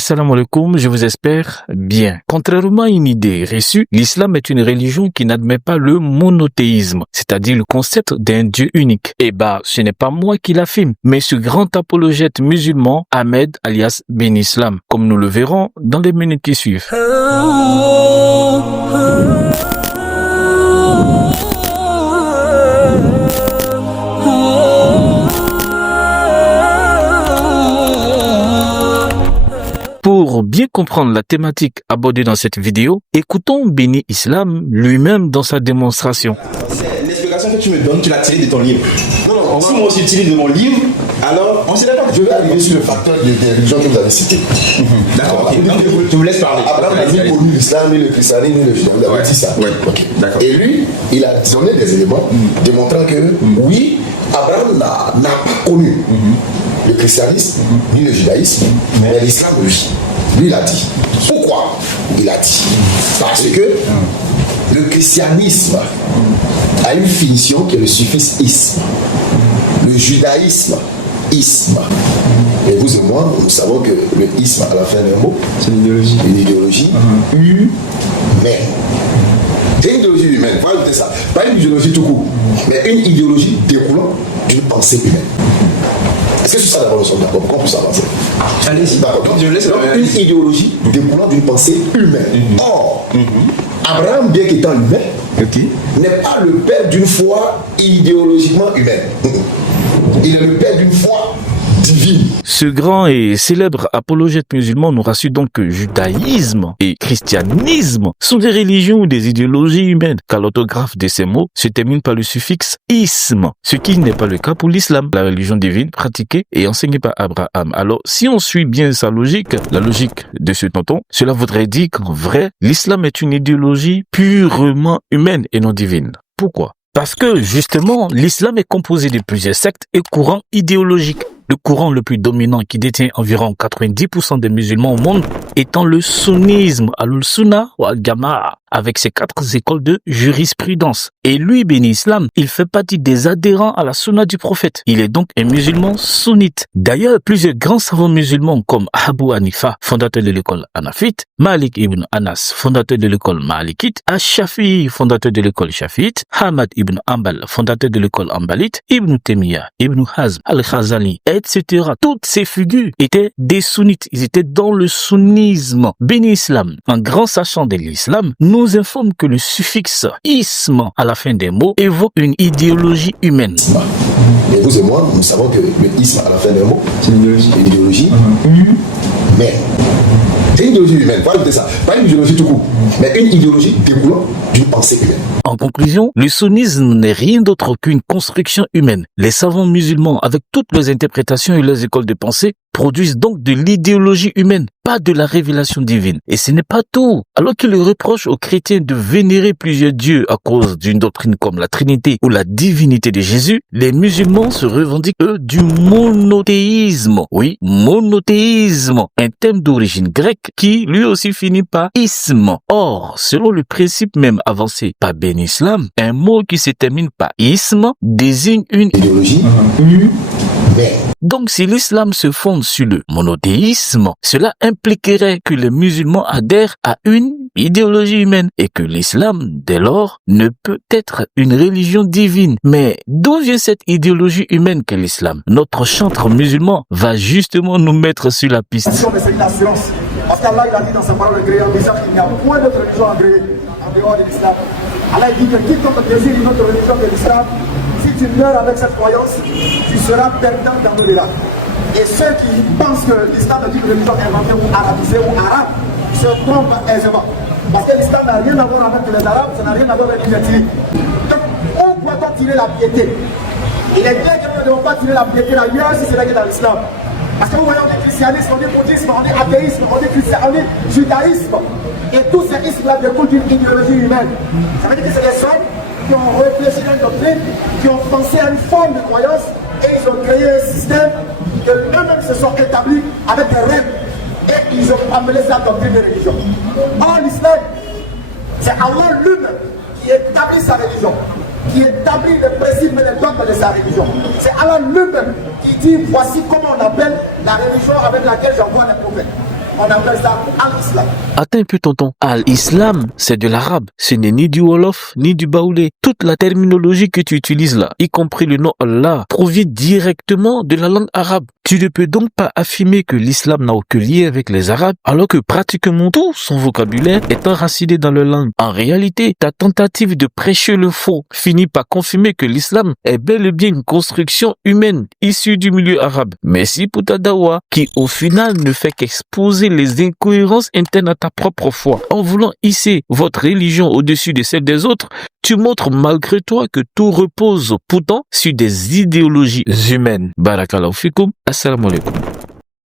Assalamu alaikum, je vous espère bien. Contrairement à une idée reçue, l'islam est une religion qui n'admet pas le monothéisme, c'est-à-dire le concept d'un Dieu unique. Ce n'est pas moi qui l'affirme, mais ce grand apologète musulman, Ahmed alias Ben Islam, comme nous le verrons dans les minutes qui suivent. Pour bien comprendre la thématique abordée dans cette vidéo, écoutons Ben Islam lui-même dans sa démonstration. L'explication que tu me donnes, tu l'as tirée de ton livre. Non, si moi aussi tiré de mon livre, alors on ne sait pas. Je vais arriver sur le facteur des religions que vous avez cité. D'accord, ok. Donc, je vous laisse parler. Abraham n'a ni connu l'islam, ni le christianisme, ni le judaïsme. Vous avez dit ça. Ok. D'accord. Et lui, il a donné des éléments démontrant que oui, Abraham n'a pas connu le christianisme, ni le judaïsme, mais l'islam, lui. Lui, il a dit. Pourquoi il a dit? Parce que le christianisme a une finition qui est le suffixe isme. Le judaïsme, isme. Et vous et moi, nous savons que le isme, à la fin d'un mot, c'est une idéologie. Une idéologie humaine. C'est une idéologie humaine, il faut ajouter ça. Pas une idéologie tout court, mais une idéologie découlant d'une pensée humaine. Est-ce que c'est ça d'abord le son d'accord? Pourquoi on peut s'avancer? Allez-y. D'accord. Donc, une idéologie découlant d'une pensée humaine. Or, Abraham, bien qu'étant humain, n'est pas le père d'une foi idéologiquement humaine. Il est le père d'une foi divine. Ce grand et célèbre apologète musulman nous rassure donc que judaïsme et christianisme sont des religions ou des idéologies humaines, car l'orthographe de ces mots se termine par le suffixe isme, ce qui n'est pas le cas pour l'islam, la religion divine pratiquée et enseignée par Abraham. Alors, si on suit bien sa logique, la logique de ce tonton, cela voudrait dire qu'en vrai, l'islam est une idéologie purement humaine et non divine. Pourquoi? Parce que, justement, l'islam est composé de plusieurs sectes et courants idéologiques. Le courant le plus dominant qui détient environ 90% des musulmans au monde étant le sunnisme, al-Sunnah ou al-Jama'a, avec ses 4 écoles de jurisprudence. Et lui, Ben Islam, il fait partie des adhérents à la Sunna du prophète. Il est donc un musulman sunnite. D'ailleurs, plusieurs grands savants musulmans comme Abu Hanifa, fondateur de l'école Hanafite, Malik ibn Anas, fondateur de l'école Malikite, Ash-Shafi'i, fondateur de l'école Shafi'ite, Ahmad ibn Hanbal, fondateur de l'école Hanbalite, Ibn Taymiyyah, Ibn Hazm, Al-Khazali, etc. Toutes ces figures étaient des sunnites. Ils étaient dans le sunnisme. Ben Islam, un grand sachant de l'islam, nous informe que le suffixe isme à la fin des mots évoque une idéologie humaine. Et vous et moi, nous savons que le isme à la fin des mots, c'est une idéologie humaine. C'est une idéologie humaine, faut ajouter ça. Pas une idéologie tout court, mais une idéologie découlant d'une pensée humaine. En conclusion, le sunnisme n'est rien d'autre qu'une construction humaine. Les savants musulmans, avec toutes leurs interprétations et leurs écoles de pensée, produisent donc de l'idéologie humaine, pas de la révélation divine. Et ce n'est pas tout. Alors qu'ils reprochent aux chrétiens de vénérer plusieurs dieux à cause d'une doctrine comme la Trinité ou la divinité de Jésus, les musulmans se revendiquent, eux, du monothéisme. Oui, monothéisme, un thème d'origine grecque qui, lui aussi, finit par isme. Or, selon le principe même avancé par Ben Islam, un mot qui se termine par isme désigne une idéologie humaine. Donc, si l'islam se fonde sur le monothéisme, cela impliquerait que les musulmans adhèrent à une idéologie humaine et que l'islam, dès lors, ne peut être une religion divine. Mais d'où vient cette idéologie humaine qu'est l'islam? Notre chantre musulman va justement nous mettre sur la piste. C'est une assurance. Parce qu'Allah, il a dit dans sa parole agréée en disant qu'il n'y a point d'autre religion agréée en dehors de l'islam. Allah dit que quiconque désire une autre religion que l'islam, si tu meurs avec cette croyance, tu seras perdant dans l'au-delà. Et ceux qui pensent que l'islam est une religion inventée ou arabisée ou arabe se trompent aisément. Parce que l'islam n'a rien à voir avec les arabes, ça n'a rien à voir avec l'identité. Donc, où doit-on tirer la piété? Il est bien que nous ne devons pas tirer la piété ailleurs si c'est là dans l'islam. Parce que vous voyez, on dit christianisme, on dit bouddhisme, on dit athéisme, on dit judaïsme. Et tous ces ismes-là découlent d'une idéologie humaine. Ça veut dire que c'est des hommes qui ont réfléchi à une doctrine, qui ont pensé à une forme de croyance, et ils ont créé un système que eux-mêmes se sont établis avec des règles. Et ils ont appelé ça doctrine de religion. Or, l'islam, c'est Allah lui-même qui établit sa religion, qui établit les principes et les dogmes de sa religion. C'est Allah lui-même qui dit voici comment on appelle la religion avec laquelle j'envoie les prophètes. on appelle ça Al-Islam. Attends un peu, tonton. Al-Islam, c'est de l'arabe. Ce n'est ni du Wolof, ni du Baoulé. Toute la terminologie que tu utilises là, y compris le nom Allah, provient directement de la langue arabe. Tu ne peux donc pas affirmer que l'islam n'a aucun lien avec les Arabes, alors que pratiquement tout son vocabulaire est enraciné dans leur langue. En réalité, ta tentative de prêcher le faux finit par confirmer que l'islam est bel et bien une construction humaine issue du milieu arabe. Merci pour ta dawa, qui au final ne fait qu'exposer les incohérences internes à ta propre foi. En voulant hisser votre religion au-dessus de celle des autres, tu montres malgré toi que tout repose pourtant sur des idéologies humaines. Barakallahu fikum. Assalamu alaikum.